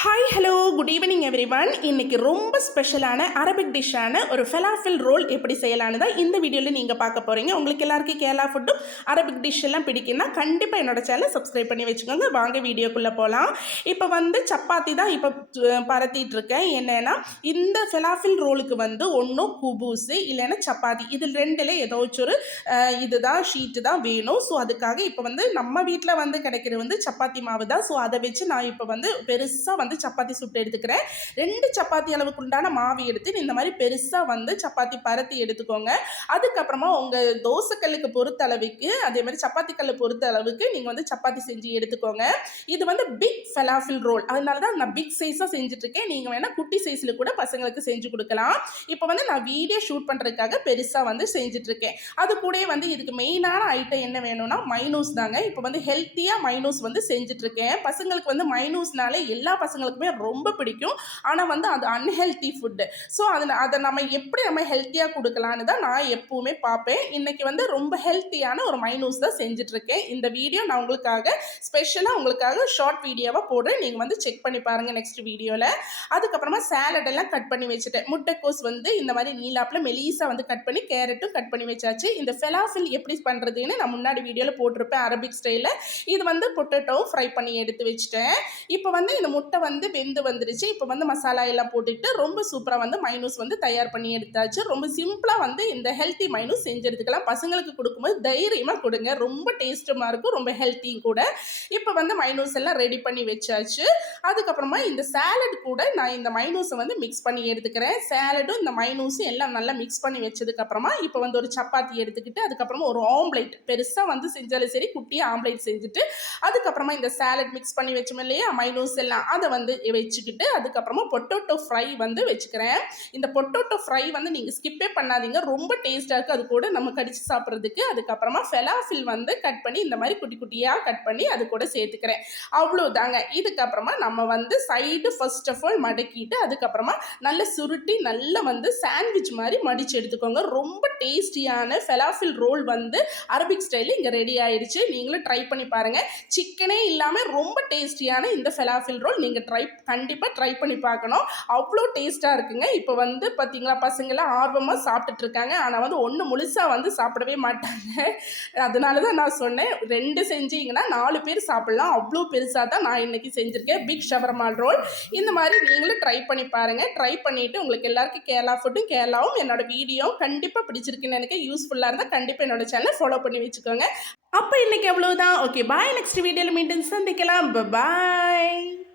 Hi hello good evening every one. இன்றைக்கி ரொம்ப ஸ்பெஷலான அரபிக் டிஷ்ஷான ஒரு ஃபெலாஃபில் ரோல் எப்படி செய்யலான்னு தான் இந்த வீடியோவில் நீங்கள் பார்க்க போகிறீங்க. உங்களுக்கு எல்லாருக்கும் கேரளா ஃபுட்டும் அரபிக் டிஷ் எல்லாம் பிடிக்குன்னா கண்டிப்பாக என்னோட சேனலை சப்ஸ்கிரைப் பண்ணி வச்சுக்கோங்க. வாங்க வீடியோக்குள்ளே போகலாம். இப்போ சப்பாத்தி தான் இப்போ பரத்திட்டுருக்கேன். என்னென்னா இந்த ஃபெலாஃபில் ரோலுக்கு ஒன்றும் குபூஸு இல்லைன்னா சப்பாத்தி இதில் ரெண்டில் ஏதாச்சும் ஒரு இதுதான் ஷீட்டு தான் வேணும். ஸோ அதுக்காக இப்போ நம்ம வீட்டில் கிடைக்கிறது சப்பாத்தி மாவு தான். ஸோ அதை வச்சு நான் இப்போ பெருசாக சப்பாத்தி சுட்டு எடுத்துக்கிறேன். 2 சப்பாத்தி அளவுக்கு உண்டான மாவு எடுத்து இந்த மாதிரி பெருசாக சப்பாத்தி பரத்தி எடுத்துக்கோங்க. அதுக்கப்புறமா உங்கள் தோசைக்கல்லுக்கு பொறுத்த அளவுக்கு அதே மாதிரி சப்பாத்தி கல்லை பொறுத்த அளவுக்கு நீங்கள் சப்பாத்தி செஞ்சு எடுத்துக்கோங்க. இது பிக் ஃபெலாஃபில் ரோல், அதனால தான் நான் பிக் சைஸாக செஞ்சுட்ருக்கேன். நீங்கள் வேணால் குட்டி சைஸில் கூட பசங்களுக்கு செஞ்சு கொடுக்கலாம். இப்போ நான் வீடியோ ஷூட் பண்ணுறதுக்காக பெருசாக செஞ்சுட்ருக்கேன். அது கூட இதுக்கு மெயினான ஐட்டம் என்ன வேணும்னா மைனூஸ் தாங்க. இப்போ ஹெல்த்தியாக மைனூஸ் செஞ்சுட்ருக்கேன். பசங்களுக்கு மைனூஸ்னாலே எல்லா பசங்களுக்குமே ரொம்ப பிடிக்கும். ஆனால் அது அன்ஹெல்த்தி ஃபுட்டு. ஸோ அதை நம்ம எப்படி ஹெல்த்தியாக கொடுக்கலான்னு தான் நான் எப்பவுமே பார்ப்பேன். இன்றைக்கி ரொம்ப ஹெல்த்தியான ஒரு மைனூஸ் தான் செஞ்சுட்ருக்கேன். இந்த வீடியோ நான் உங்களுக்காக ஷார்ட் வீடியோவாக போடுறேன். நீங்கள் செக் பண்ணி பாருங்கள் நெக்ஸ்ட் வீடியோவில். அதுக்கப்புறமா சேலட் எல்லாம் கட் பண்ணி வச்சுட்டேன். முட்டைக்கோஸ் இந்த மாதிரி நீலாப்பில் மெலீஸாக கட் பண்ணி கேரட்டும் கட் பண்ணி வச்சாச்சு. இந்த ஃபெலாஃபில் எப்படி பண்ணுறதுன்னு நான் முன்னாடி வீடியோவில் போட்டிருப்பேன் அரபிக் ஸ்டைலில். இது பொட்டேட்டோ ஃப்ரை பண்ணி எடுத்து வச்சுட்டேன். இப்போ இந்த முட்டை வெந்து வந்துருச்சு. இப்போ மசாலா எல்லாம் போட்டுட்டு ரொம்ப சூப்பராக மைனூஸ் தயார் பண்ணி எடுத்தாச்சு. ரொம்ப சிம்பிளாக இந்த ஹெல்த்தி மைனூஸ் செஞ்செடுத்துக்கலாம். பசங்களுக்கு கொடுக்கும்போது தைரியமாக கொடுங்க. ரொம்ப டேஸ்ட்டுமாக இருக்கும், ரொம்ப ஹெல்த்தியும் கூட. இப்போ மைனூஸ் எல்லாம் ரெடி பண்ணி வச்சாச்சு. அதுக்கப்புறமா இந்த சேலட் கூட நான் இந்த மைனூஸை மிக்ஸ் பண்ணி எடுத்துக்கிறேன். சேலடும் இந்த மைனூஸும் எல்லாம் நல்லா மிக்ஸ் பண்ணி வச்சதுக்கப்புறமா இப்போ ஒரு சப்பாத்தி எடுத்துக்கிட்டு அதுக்கப்புறமா ஒரு ஆம்லேட் பெருசாக செஞ்சாலும் சரி குட்டியாக ஆம்லேட் செஞ்சுட்டு அதுக்கப்புறமா இந்த சேலட் மிக்ஸ் பண்ணி வச்சோம் இல்லையா மைனூஸ் எல்லாம் அதை வச்சுக்கிட்டு அதுக்கப்புறமா பொட்டேட்டோ ஃப்ரை வச்சுக்கிறேன். இந்த பொட்டேட்டோ ஃப்ரை நீங்கள் ஸ்கிப்பே பண்ணாதீங்க, ரொம்ப டேஸ்ட்டாக இருக்குது. அது கூட நம்ம கடிச்சு சாப்பிட்றதுக்கு. அதுக்கப்புறமா ஃபெலாஃபில் கட் பண்ணி இந்த மாதிரி குட்டி குட்டியாக கட் பண்ணி அது கூட சேர்த்துக்கிறேன். அவ்வளோதாங்க. இதுக்கப்புறமா நம்ம சைடு ஃபர்ஸ்ட் ஆஃப் ஆல் மடக்கிட்டு அதுக்கப்புறமா நல்லா சுருட்டி நல்லா சாண்ட்விச் மாதிரி மடித்து எடுத்துக்கோங்க. ரொம்ப டேஸ்டியான ஃபெலாஃபில் ரோல் அரபிக் ஸ்டைலில் இங்கே ரெடி ஆயிடுச்சு. நீங்களும் ட்ரை பண்ணி பாருங்கள். சிக்கனே இல்லாமல் ரொம்ப டேஸ்டியான இந்த ஃபெலாஃபில் ரோல் நீங்கள் கண்டிப்பாக ட்ரை பண்ணி பார்க்கணும். அவ்வளோ டேஸ்ட்டாக இருக்குங்க. இப்போ பார்த்தீங்களா பசங்களாம் ஆர்வமாக சாப்பிட்டுட்ருக்காங்க. ஆனால் ஒன்று முழுசாக சாப்பிடவே மாட்டாங்க. அதனால தான் நான் சொன்னேன் 2 செஞ்சீங்கன்னா 4 பேர் சாப்பிட்லாம். அவ்வளோ பெருசாக தான் நான் இன்றைக்கி செஞ்சுருக்கேன் பிக் ஷவர்மா ரோல். இந்த மாதிரி நீங்களும் ட்ரை பண்ணி பாருங்கள். ட்ரை பண்ணிவிட்டு உங்களுக்கு எல்லாருக்கும் கேரளா ஃபுட்டும் கேரளாவும் என்னோட வீடியோ கண்டிப்பாக பிடிச்சிருக்குன்னு எனக்கு யூஸ்ஃபுல்லாக இருந்தால் கண்டிப்பாக என்னோட சேனலை ஃபாலோ பண்ணி வச்சுக்கோங்க. அப்போ இன்றைக்கி அவ்வளோதான். Okay bye. நெக்ஸ்ட் வீடியோவில் மீண்டும் சந்திக்கலாம். பாய்.